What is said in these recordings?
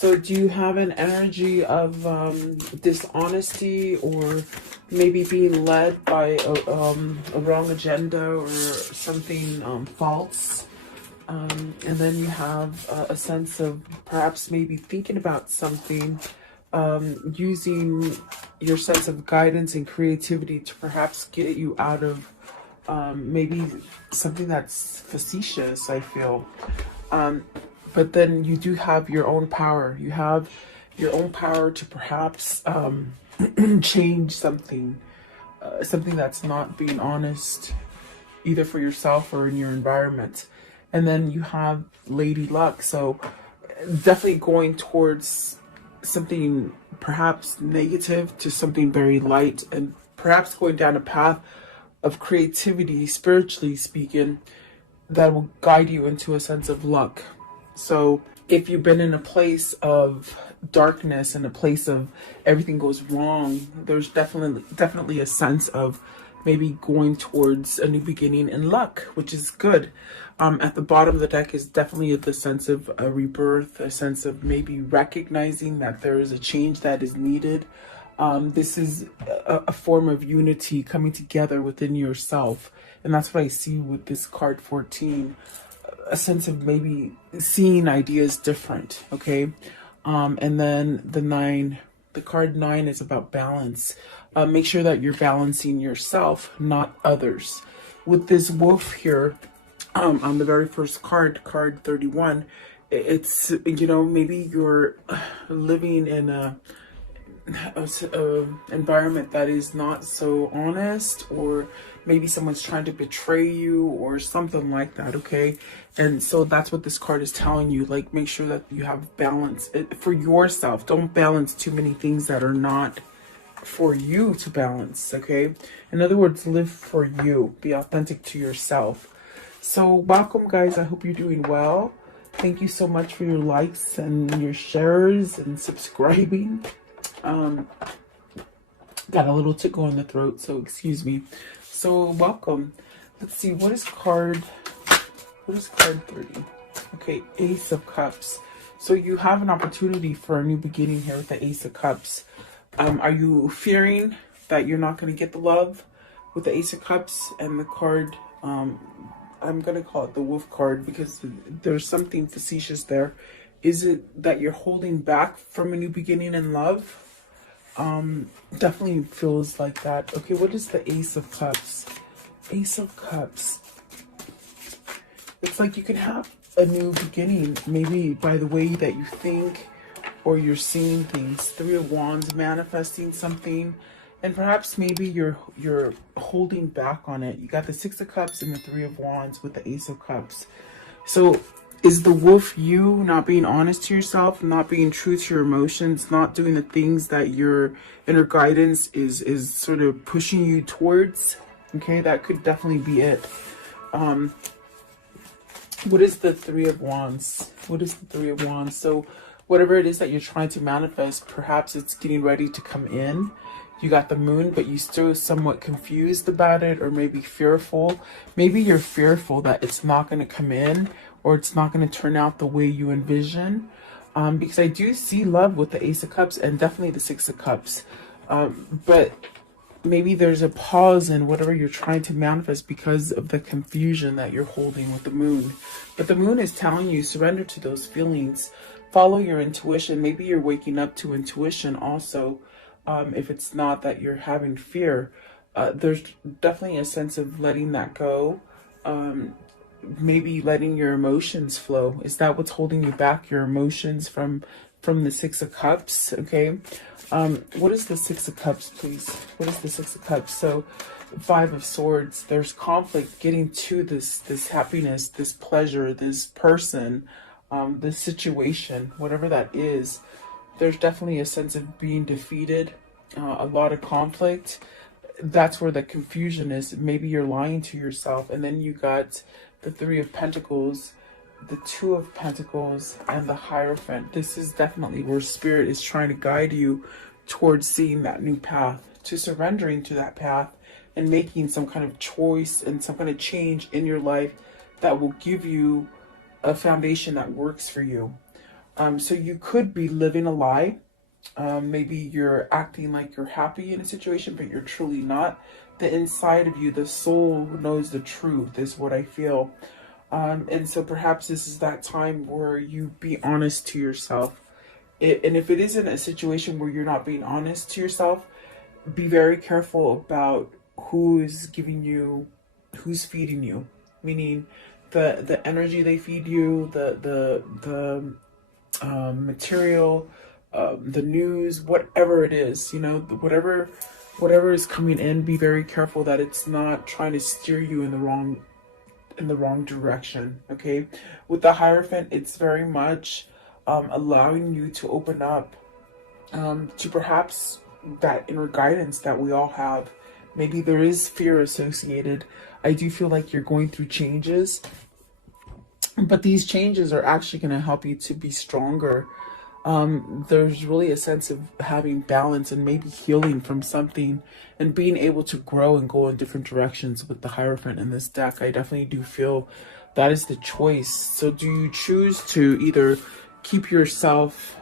So do you have an energy of dishonesty, or maybe being led by a wrong agenda or something false? And then you have a sense of perhaps maybe thinking about something, using your sense of guidance and creativity to perhaps get you out of maybe something that's facetious, I feel. But then you do have your own power. You have your own power to perhaps change something, something that's not being honest, either for yourself or in your environment. And then you have Lady Luck. So definitely going towards something perhaps negative to something very light, and perhaps going down a path of creativity, spiritually speaking, that will guide you into a sense of luck. So if you've been in a place of darkness and a place of everything goes wrong, there's definitely a sense of maybe going towards a new beginning and luck, which is good. At the bottom of the deck is definitely the sense of a rebirth, a sense of maybe recognizing that there is a change that is needed. This is a form of unity coming together within yourself. And that's what I see with this card 14. A sense of maybe seeing ideas different, okay? And then the card 9 is about balance. Make sure that you're balancing yourself, not others. With this wolf here, on the very first card, card 31, it's, you know, maybe you're living in a environment that is not so honest, or maybe someone's trying to betray you or something like that, okay? And so that's what this card is telling you. Like, make sure that you have balance for yourself. Don't balance too many things that are not for you to balance, okay? In other words, live for you. Be authentic to yourself. So welcome, guys. I hope you're doing well. Thank you so much for your likes and your shares and subscribing. Got a little tickle in the throat, so excuse me. So welcome. Let's see, what is card 30? Okay, Ace of Cups. So you have an opportunity for a new beginning here with the Ace of Cups. Are you fearing that you're not going to get the love with the Ace of Cups? And the card, I'm going to call it the Wolf card because there's something facetious there. Is it that you're holding back from a new beginning in love? Definitely feels like that. Okay, what is the Ace of Cups? Ace of Cups. It's like you can have a new beginning, maybe by the way that you think or you're seeing things. Three of Wands, manifesting something, and perhaps maybe you're holding back on it. You got the Six of Cups and the Three of Wands with the Ace of Cups. So is the wolf you not being honest to yourself, not being true to your emotions, not doing the things that your inner guidance is sort of pushing you towards? Okay, that could definitely be it. What is the Three of Wands? What is the Three of Wands? So whatever it is that you're trying to manifest, perhaps it's getting ready to come in. You got the Moon, but you still somewhat confused about it, or maybe fearful. Maybe you're fearful that it's not going to come in, or it's not going to turn out the way you envision. Because I do see love with the Ace of Cups and definitely the Six of Cups. But maybe there's a pause in whatever you're trying to manifest because of the confusion that you're holding with the Moon. But the Moon is telling you, surrender to those feelings. Follow your intuition. Maybe you're waking up to intuition also. If it's not that you're having fear, there's definitely a sense of letting that go. Maybe letting your emotions flow. Is that what's holding you back? Your emotions from the Six of Cups? Okay. What is the Six of Cups, please? What is the Six of Cups? So Five of Swords, there's conflict getting to this happiness, this pleasure, this person, this situation, whatever that is. There's definitely a sense of being defeated, a lot of conflict. That's where the confusion is. Maybe you're lying to yourself. And then you got the Three of Pentacles, the Two of Pentacles, and the Hierophant. This is definitely where Spirit is trying to guide you towards seeing that new path, to surrendering to that path and making some kind of choice and some kind of change in your life that will give you a foundation that works for you. So you could be living a lie. Maybe you're acting like you're happy in a situation, but you're truly not. The inside of you, the soul knows the truth, is what I feel. And so perhaps this is that time where you be honest to yourself. And if it isn't a situation where you're not being honest to yourself, be very careful about who is giving you, who's feeding you. Meaning, the energy they feed you, the material, the news, whatever it is, you know, whatever is coming in. Be very careful that it's not trying to steer you in the wrong direction. Okay, with the Hierophant, it's very much allowing you to open up to perhaps that inner guidance that we all have. Maybe there is fear associated. I do feel like you're going through changes, but these changes are actually going to help you to be stronger. There's really a sense of having balance and maybe healing from something and being able to grow and go in different directions with the Hierophant in this deck. I definitely do feel that is the choice. So do you choose to either keep yourself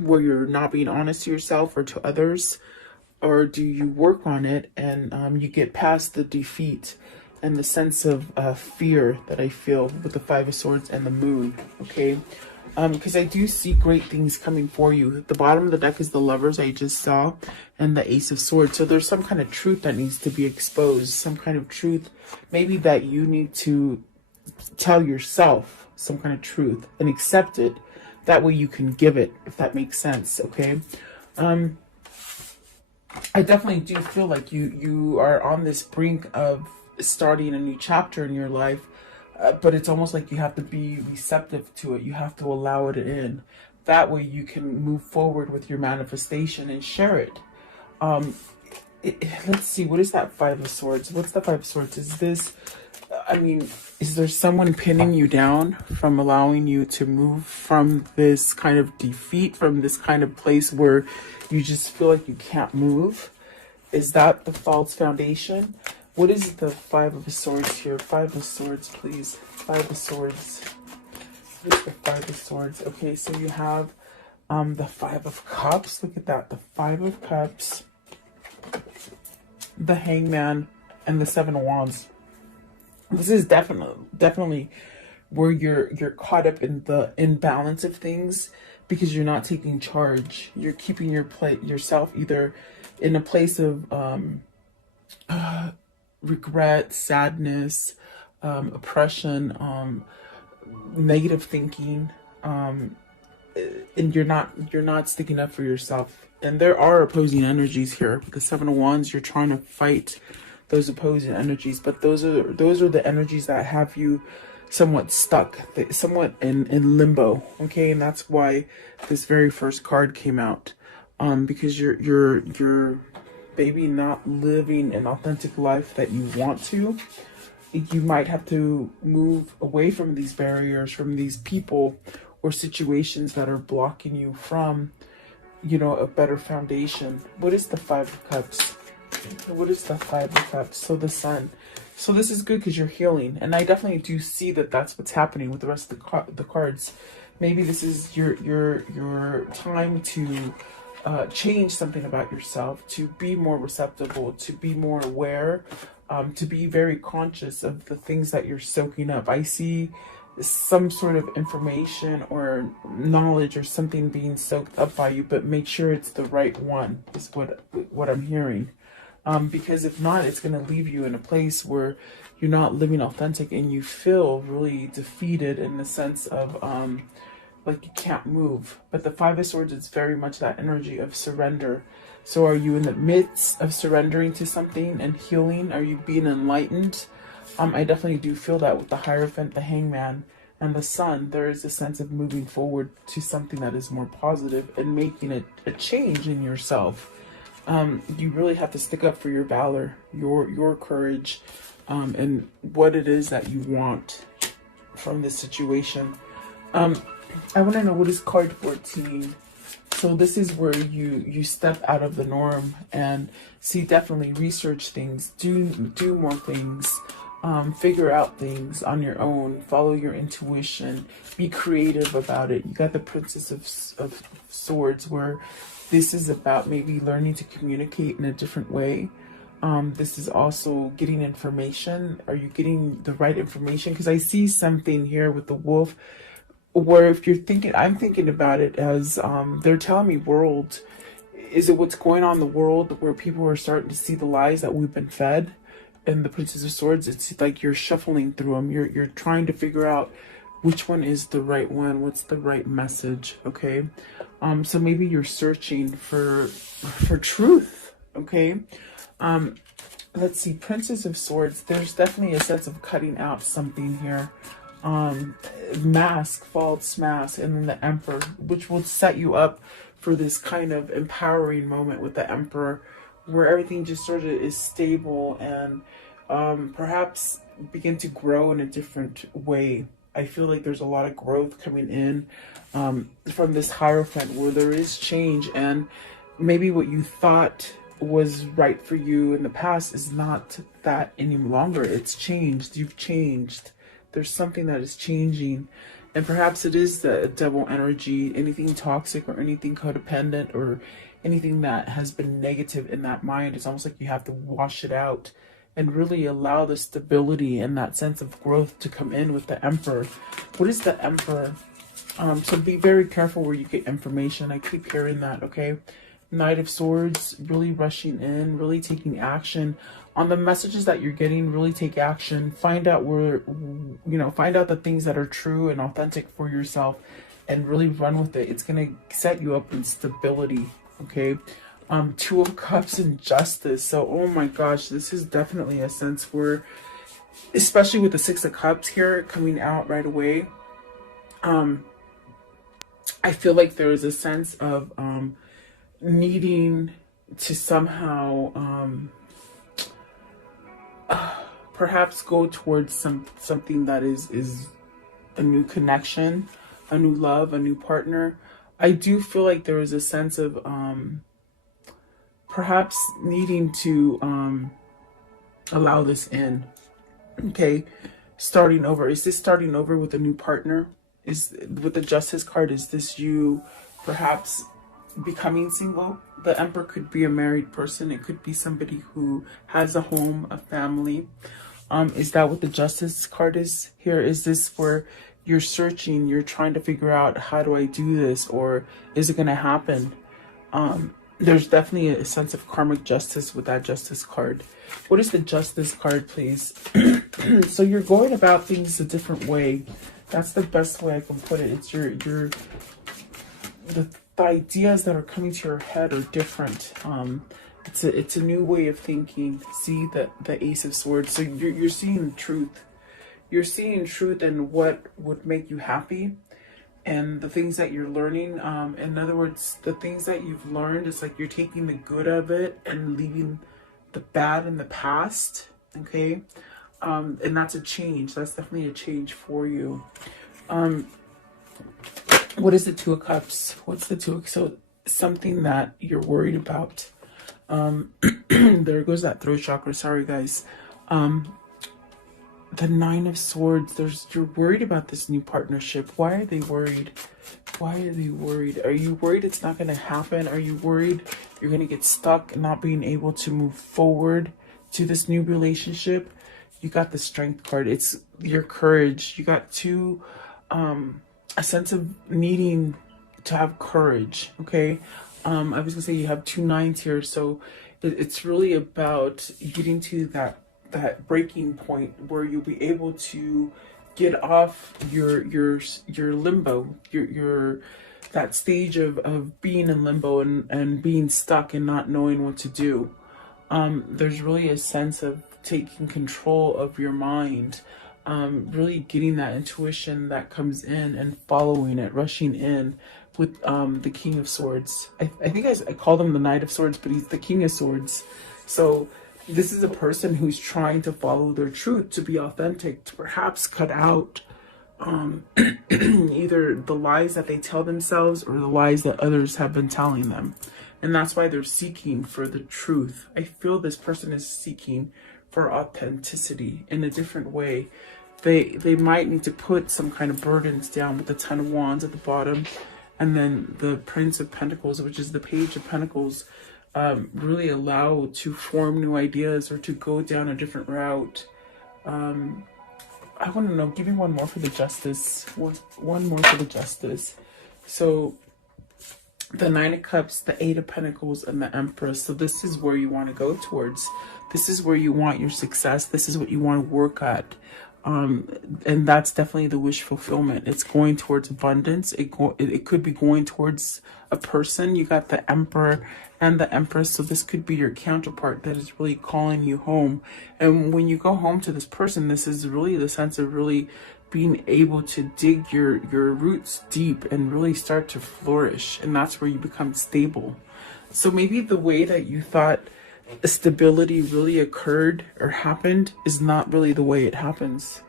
where you're not being honest to yourself or to others, or do you work on it and you get past the defeat and the sense of fear that I feel with the Five of Swords and the Moon? Okay, because I do see great things coming for you. At the bottom of the deck is the Lovers I just saw and the Ace of Swords. So there's some kind of truth that needs to be exposed, some kind of truth maybe that you need to tell yourself, some kind of truth, and accept it. That way you can give it, if that makes sense. Okay, I definitely do feel like you are on this brink of starting a new chapter in your life, but it's almost like you have to be receptive to it. You have to allow it in. That way you can move forward with your manifestation and share it. Let's see, what is that Five of Swords? What's the Five of Swords? Is this, I mean, is there someone pinning you down from allowing you to move from this kind of defeat, from this kind of place where you just feel like you can't move? Is that the false foundation? What is the Five of Swords here? Five of Swords, please. Five of Swords. What is the Five of Swords? Okay, so you have the Five of Cups. Look at that. The Five of Cups, the Hangman, and the Seven of Wands. This is definitely where you're caught up in the imbalance of things because you're not taking charge. You're keeping yourself either in a place of regret, sadness, oppression, negative thinking, and you're not sticking up for yourself. And there are opposing energies here. With the Seven of Wands, you're trying to fight those opposing energies, but those are the energies that have you somewhat stuck, somewhat in limbo. Okay, and that's why this very first card came out, because you're maybe not living an authentic life that you want to. You might have to move away from these barriers, from these people or situations that are blocking you from, you know, a better foundation. What is the Five of Cups? What is the Five of Cups? So the Sun. So this is good because you're healing, and I definitely do see that that's what's happening with the rest of the cards. Maybe this is your time to change something about yourself, to be more receptive, to be more aware, to be very conscious of the things that you're soaking up. I see some sort of information or knowledge or something being soaked up by you, but make sure it's the right one, is what I'm hearing. Because if not, it's going to leave you in a place where you're not living authentic and you feel really defeated in the sense of like you can't move. But the Five of Swords is very much that energy of surrender. So are you in the midst of surrendering to something and healing? Are you being enlightened? I definitely do feel that with the Hierophant, the Hangman, and the Sun. There is a sense of moving forward to something that is more positive and making a change in yourself. You really have to stick up for your valor, your courage, and what it is that you want from this situation. I want to know, what is card 14? So this is where you step out of the norm and see, definitely research things, do more things, figure out things on your own, follow your intuition, be creative about it. You got the Princess of Swords, where this is about maybe learning to communicate in a different way. This is also getting information. Are you getting the right information? Because I see something here with the wolf, where if you're thinking, I'm thinking about it as they're telling me world. Is it what's going on in the world where people are starting to see the lies that we've been fed? And the Princess of Swords, it's like you're shuffling through them. You're trying to figure out which one is the right one. What's the right message? Okay. So maybe you're searching for truth. Okay. Let's see, Princess of Swords. There's definitely a sense of cutting out something here. Mask, false mask, and then the Emperor, which will set you up for this kind of empowering moment with the Emperor, where everything just sort of is stable and perhaps begin to grow in a different way. I feel like there's a lot of growth coming in from this Hierophant, where there is change, and maybe what you thought was right for you in the past is not that any longer. It's changed. You've changed. There's something that is changing. And perhaps it is the devil energy, anything toxic or anything codependent or anything that has been negative in that mind. It's almost like you have to wash it out and really allow the stability and that sense of growth to come in with the Emperor. What is the Emperor? So be very careful where you get information. I keep hearing that, okay? Knight of Swords, really rushing in, really taking action on the messages that you're getting. Really take action. Find out where, find out the things that are true and authentic for yourself, and really run with it. It's gonna set you up in stability. Okay. Two of Cups and Justice. So, oh my gosh, this is definitely a sense where, especially with the Six of Cups here coming out right away, I feel like there is a sense of needing to somehow perhaps go towards something that is a new connection, a new love, a new partner. I do feel like there is a sense of perhaps needing to allow this in. Okay, starting over. Is this starting over with a new partner? Is with the Justice card, is this you perhaps becoming single? The Emperor could be a married person. It could be somebody who has a home, a family. Is that what the Justice card is here? Is this where you're searching, you're trying to figure out, how do I do this, or is it going to happen? There's definitely a sense of karmic justice with that Justice card. What is the Justice card, please? So you're going about things a different way. That's the best way I can put it. It's the ideas that are coming to your head are different. It's a new way of thinking. See the Ace of Swords. So you're seeing truth. You're seeing truth in what would make you happy, and the things that you're learning. In other words, the things that you've learned, it's like you're taking the good of it and leaving the bad in the past. Okay. And that's a change. That's definitely a change for you. What is the Two of Cups? What's the Two of Cups? So something that you're worried about. There goes that throat chakra. Sorry, guys. The Nine of Swords. You're worried about this new partnership. Why are they worried? Why are they worried? Are you worried it's not going to happen? Are you worried you're going to get stuck and not being able to move forward to this new relationship? You got the Strength card. It's your courage. You got a sense of needing to have courage. Okay. I was gonna say you have two nines here, so it's really about getting to that breaking point where you'll be able to get off your limbo, your that stage of being in limbo and being stuck and not knowing what to do. There's really a sense of taking control of your mind, really getting that intuition that comes in and following it, rushing in with the King of Swords. I think I called him the Knight of Swords, but he's the King of Swords. So this is a person who's trying to follow their truth, to be authentic, to perhaps cut out either the lies that they tell themselves or the lies that others have been telling them. And that's why they're seeking for the truth. I feel this person is seeking for authenticity in a different way. They might need to put some kind of burdens down with the Ten of Wands at the bottom, and then the Prince of Pentacles, which is the Page of Pentacles, really allow to form new ideas or to go down a different route. I want to know, give me one more for the Justice. One more for the Justice. So the Nine of Cups, the Eight of Pentacles, and the Empress. So this is where you want to go towards. This is where you want your success. This is what you want to work at. And that's definitely the wish fulfillment. It's going towards abundance. It could be going towards a person. You got the Emperor and the Empress, so this could be your counterpart that is really calling you home. And when you go home to this person, this is really the sense of really being able to dig your roots deep and really start to flourish, and that's where you become stable. So maybe the way that you thought stability really occurred or happened is not really the way it happens.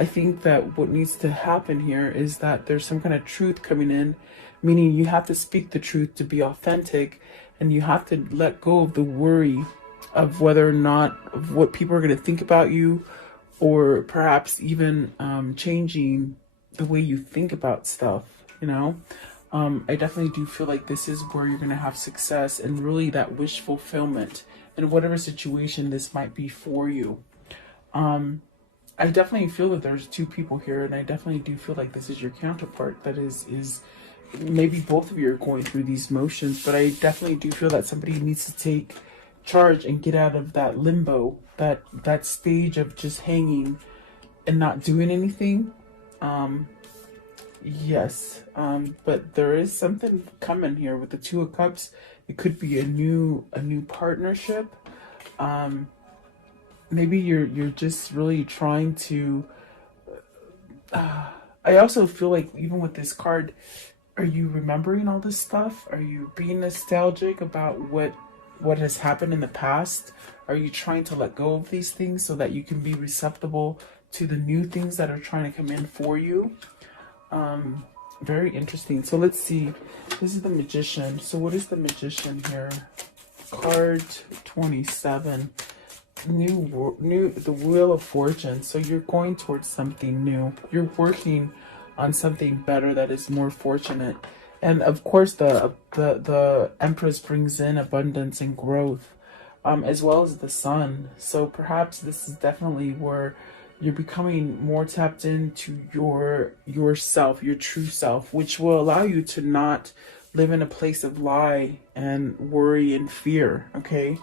I think that what needs to happen here is that there's some kind of truth coming in, meaning you have to speak the truth to be authentic, and you have to let go of the worry of whether or not of what people are going to think about you, or perhaps even changing the way you think about stuff, you know? I definitely do feel like this is where you're going to have success and really that wish fulfillment in whatever situation this might be for you. I definitely feel that there's two people here, and I definitely do feel like this is your counterpart. That is maybe both of you are going through these motions, but I definitely do feel that somebody needs to take charge and get out of that limbo, that stage of just hanging and not doing anything. Yes, but there is something coming here with the Two of Cups. It could be a new partnership. Maybe you're just really trying to. I also feel like even with this card, are you remembering all this stuff? Are you being nostalgic about what has happened in the past? Are you trying to let go of these things so that you can be receptible to the new things that are trying to come in for you? Very interesting. So let's see. This is the Magician. So what is the Magician here? Card 27. The Wheel of Fortune. So you're going towards something new. You're working on something better that is more fortunate. And of course the Empress brings in abundance and growth, as well as the Sun. So perhaps this is definitely where you're becoming more tapped into yourself, your true self, which will allow you to not live in a place of lie and worry and fear. Okay.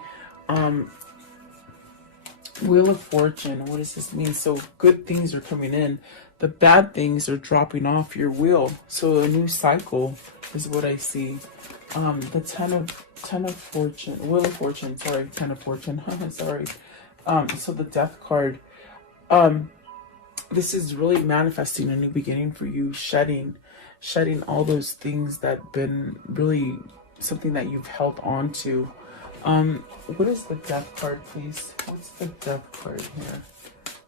Wheel of Fortune, what does this mean? So good things are coming in. The bad things are dropping off your wheel. So a new cycle is what I see. The Ten of Fortune, Wheel of Fortune, sorry, Ten of Fortune, sorry. So the Death card. This is really manifesting a new beginning for you, shedding all those things that have been really something that you've held on to. What is the Death card, please? What's the Death card here?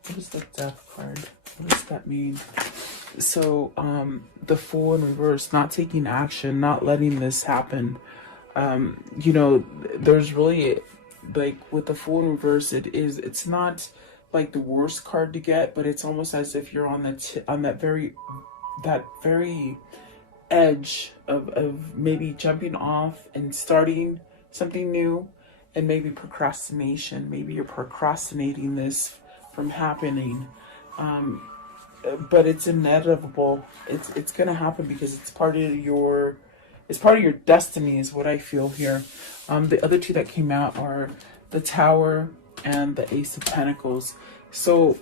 What is the Death card? What does that mean? So, the Fool in reverse, not taking action, not letting this happen. You know, there's really, like, with the Fool in reverse, it's not like the worst card to get, but it's almost as if you're on that very edge of maybe jumping off and starting something new, and maybe procrastination. Maybe you're procrastinating this from happening, but it's inevitable. It's gonna happen because it's part of your destiny, is what I feel here. The other two that came out are the Tower and the Ace of Pentacles. So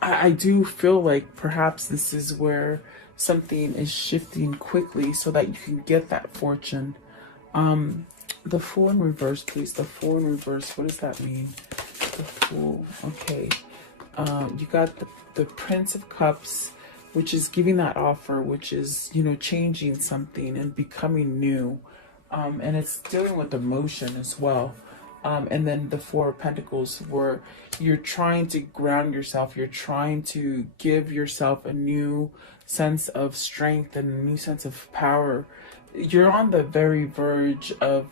I do feel like perhaps this is where something is shifting quickly so that you can get that fortune. The Fool in reverse, please. The Fool in reverse, what does that mean? The Fool, okay. You got the Prince of Cups, which is giving that offer, which is, you know, changing something and becoming new. And it's dealing with emotion as well. And then the Four of Pentacles, where you're trying to ground yourself. You're trying to give yourself a new sense of strength and a new sense of power. You're on the very verge of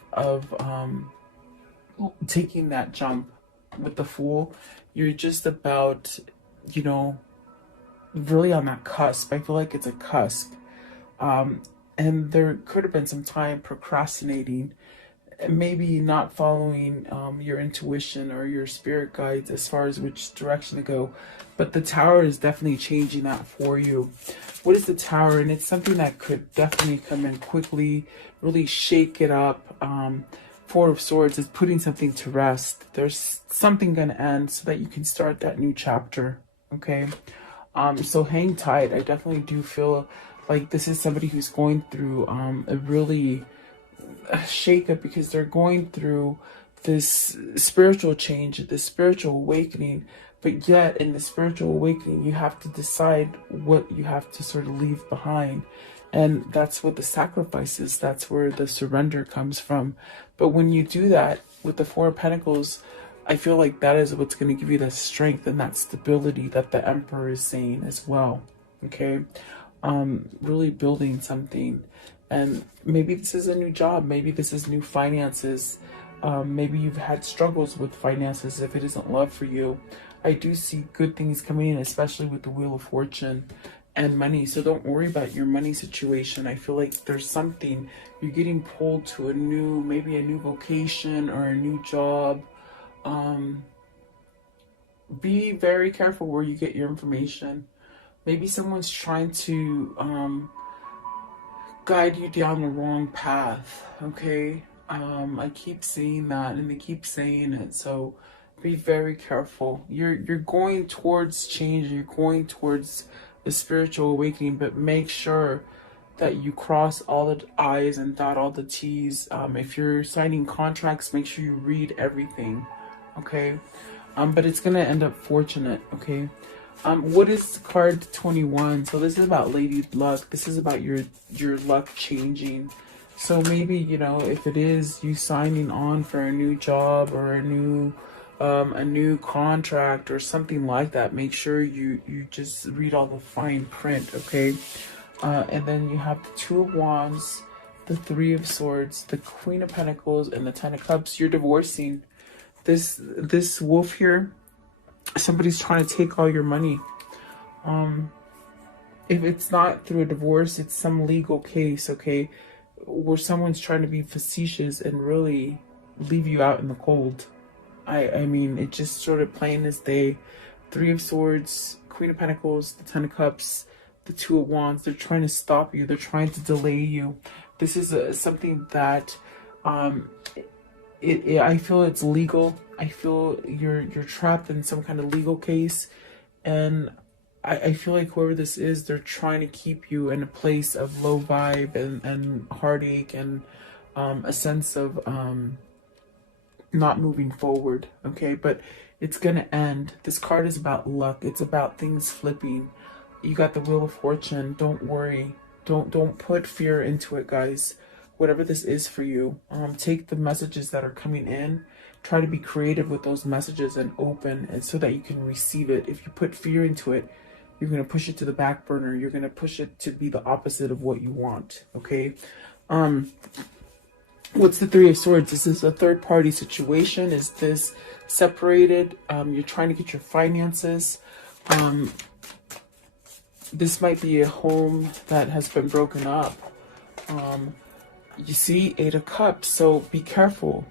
taking that jump. with the Fool, you're just about, you know, really on that cusp. I feel like it's a cusp. Um, and there could have been some time procrastinating, and maybe not following your intuition or your spirit guides as far as which direction to go. But the Tower is definitely changing that for you. What is the Tower? And it's something that could definitely come in quickly, really shake it up. Four of Swords is putting something to rest. There's something going to end so that you can start that new chapter. Okay. So hang tight. I definitely do feel like this is somebody who's going through a really shakeup, because they're going through this spiritual change, this spiritual awakening. But yet, in the spiritual awakening, you have to decide what you have to sort of leave behind. And that's what the sacrifice is. That's where the surrender comes from. But when you do that with the Four of Pentacles, I feel like that is what's going to give you that strength and that stability that the Emperor is saying as well. Okay. Really building something. And maybe this is a new job. Maybe this is new finances. Maybe you've had struggles with finances if it isn't love for you. I do see good things coming in, especially with the Wheel of Fortune and money. So don't worry about your money situation. I feel like there's something, you're getting pulled to a new, maybe a new vocation or a new job. Be very careful where you get your information. Maybe someone's trying to guide you down the wrong path. Okay. I keep saying that and they keep saying it. So be very careful. You're going towards change. You're going towards the spiritual awakening, but make sure that you cross all the I's and dot all the T's. If you're signing contracts, make sure you read everything. Okay. But it's gonna end up fortunate. Okay. What is card 21? So this is about Lady Luck. This is about your luck changing. So maybe, you know, if it is you signing on for a new job or a new contract or something like that, make sure you just read all the fine print. Okay. And then you have the Two of Wands, the Three of Swords, the Queen of Pentacles, and the Ten of Cups. You're divorcing. This wolf here, somebody's trying to take all your money. If it's not through a divorce, it's some legal case, okay, where someone's trying to be facetious and really leave you out in the cold. I mean, it's just sort of plain as day. Three of Swords, Queen of Pentacles, the Ten of Cups, the Two of Wands. They're trying to stop you. They're trying to delay you. This is something that I feel it's legal. I feel you're trapped in some kind of legal case, and I feel like whoever this is, they're trying to keep you in a place of low vibe and heartache and a sense of not moving forward. Okay, but it's gonna end. This card is about luck. It's about things flipping. You got the Wheel of Fortune. Don't worry. Don't put fear into it, guys. Whatever this is for you, take the messages that are coming in, try to be creative with those messages and open, and so that you can receive it. If you put fear into it, you're going to push it to the back burner. You're going to push it to be the opposite of what you want. Okay. What's the Three of Swords? This is a third party situation. Is this separated? You're trying to get your finances. This might be a home that has been broken up. You see, Eight of Cups, so be careful.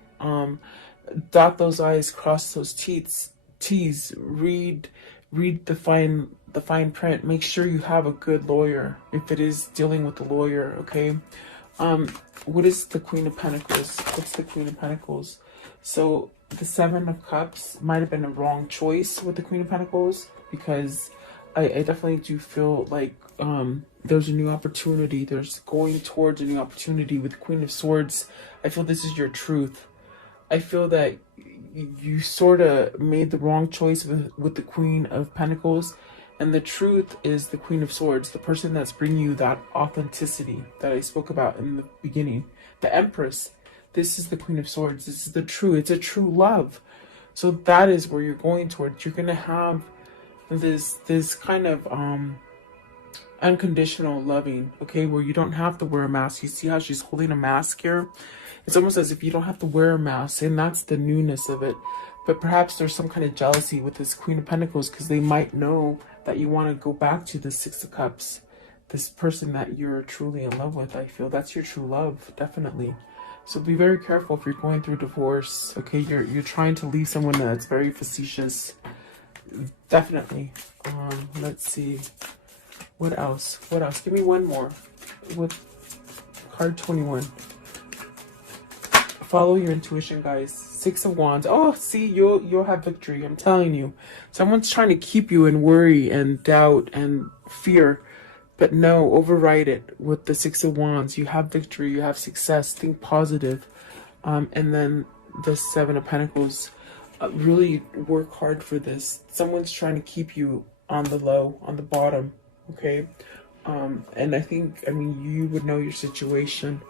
Dot those I's, cross those T's, read the fine print. Make sure you have a good lawyer if it is dealing with the lawyer, okay? What is the Queen of Pentacles? What's the Queen of Pentacles? So the Seven of Cups might have been a wrong choice with the Queen of Pentacles, because I definitely do feel like there's a new opportunity. There's going towards a new opportunity with Queen of Swords. I feel this is your truth. I feel that you sort of made the wrong choice with the Queen of Pentacles. And the truth is the Queen of Swords, the person that's bringing you that authenticity that I spoke about in the beginning. The Empress. This is the Queen of Swords. This is the true. It's a true love. So that is where you're going towards. You're going to have this kind of unconditional loving, okay, where you don't have to wear a mask. You see how she's holding a mask here? It's almost as if you don't have to wear a mask, and that's the newness of it. but perhaps there's some kind of jealousy with this Queen of Pentacles, because they might know that you want to go back to the Six of Cups, this person that you're truly in love with. I feel that's your true love, definitely. So be very careful if you're going through divorce. Okay, you're trying to leave someone that's very facetious. Definitely. Let's see. What else? What else? Give me one more. With card 21. Follow your intuition, guys. Six of Wands. Oh, see, you'll have victory. I'm telling you. Someone's trying to keep you in worry and doubt and fear. But no, override it with the Six of Wands. You have victory. You have success. Think positive. And then the Seven of Pentacles. Really work hard for this. Someone's trying to keep you on the low, on the bottom. Okay? And I mean, you would know your situation.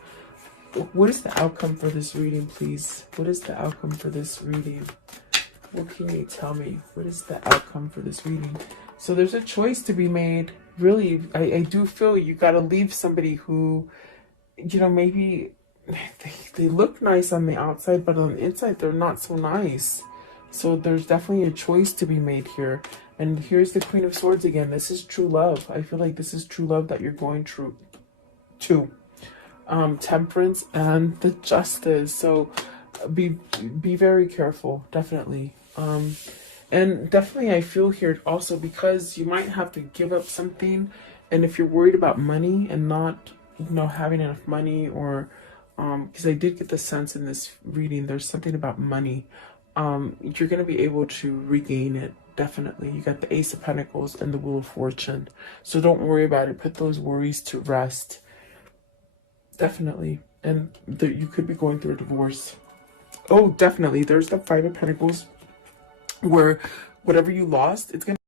What is the outcome for this reading, please? What is the outcome for this reading? What can you tell me? What is the outcome for this reading? So there's a choice to be made. Really, I do feel you got to leave somebody who, you know, maybe they look nice on the outside, but on the inside, they're not so nice. So there's definitely a choice to be made here. And here's the Queen of Swords again. This is true love. I feel like this is true love that you're going through to. Temperance and the Justice. So be very careful, definitely. And definitely I feel here also, because you might have to give up something, and if you're worried about money and not, you know, having enough money, or because I did get the sense in this reading there's something about money, you're going to be able to regain it. Definitely. You got the Ace of Pentacles and the Wheel of Fortune, so don't worry about it. Put those worries to rest. Definitely. And you could be going through a divorce. Oh, definitely. There's the Five of Pentacles, where whatever you lost, it's going to